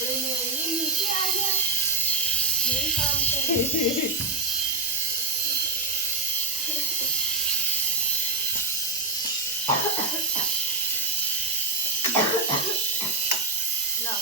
ने ये नीचे आ गया, मेरे काम कर। लाओ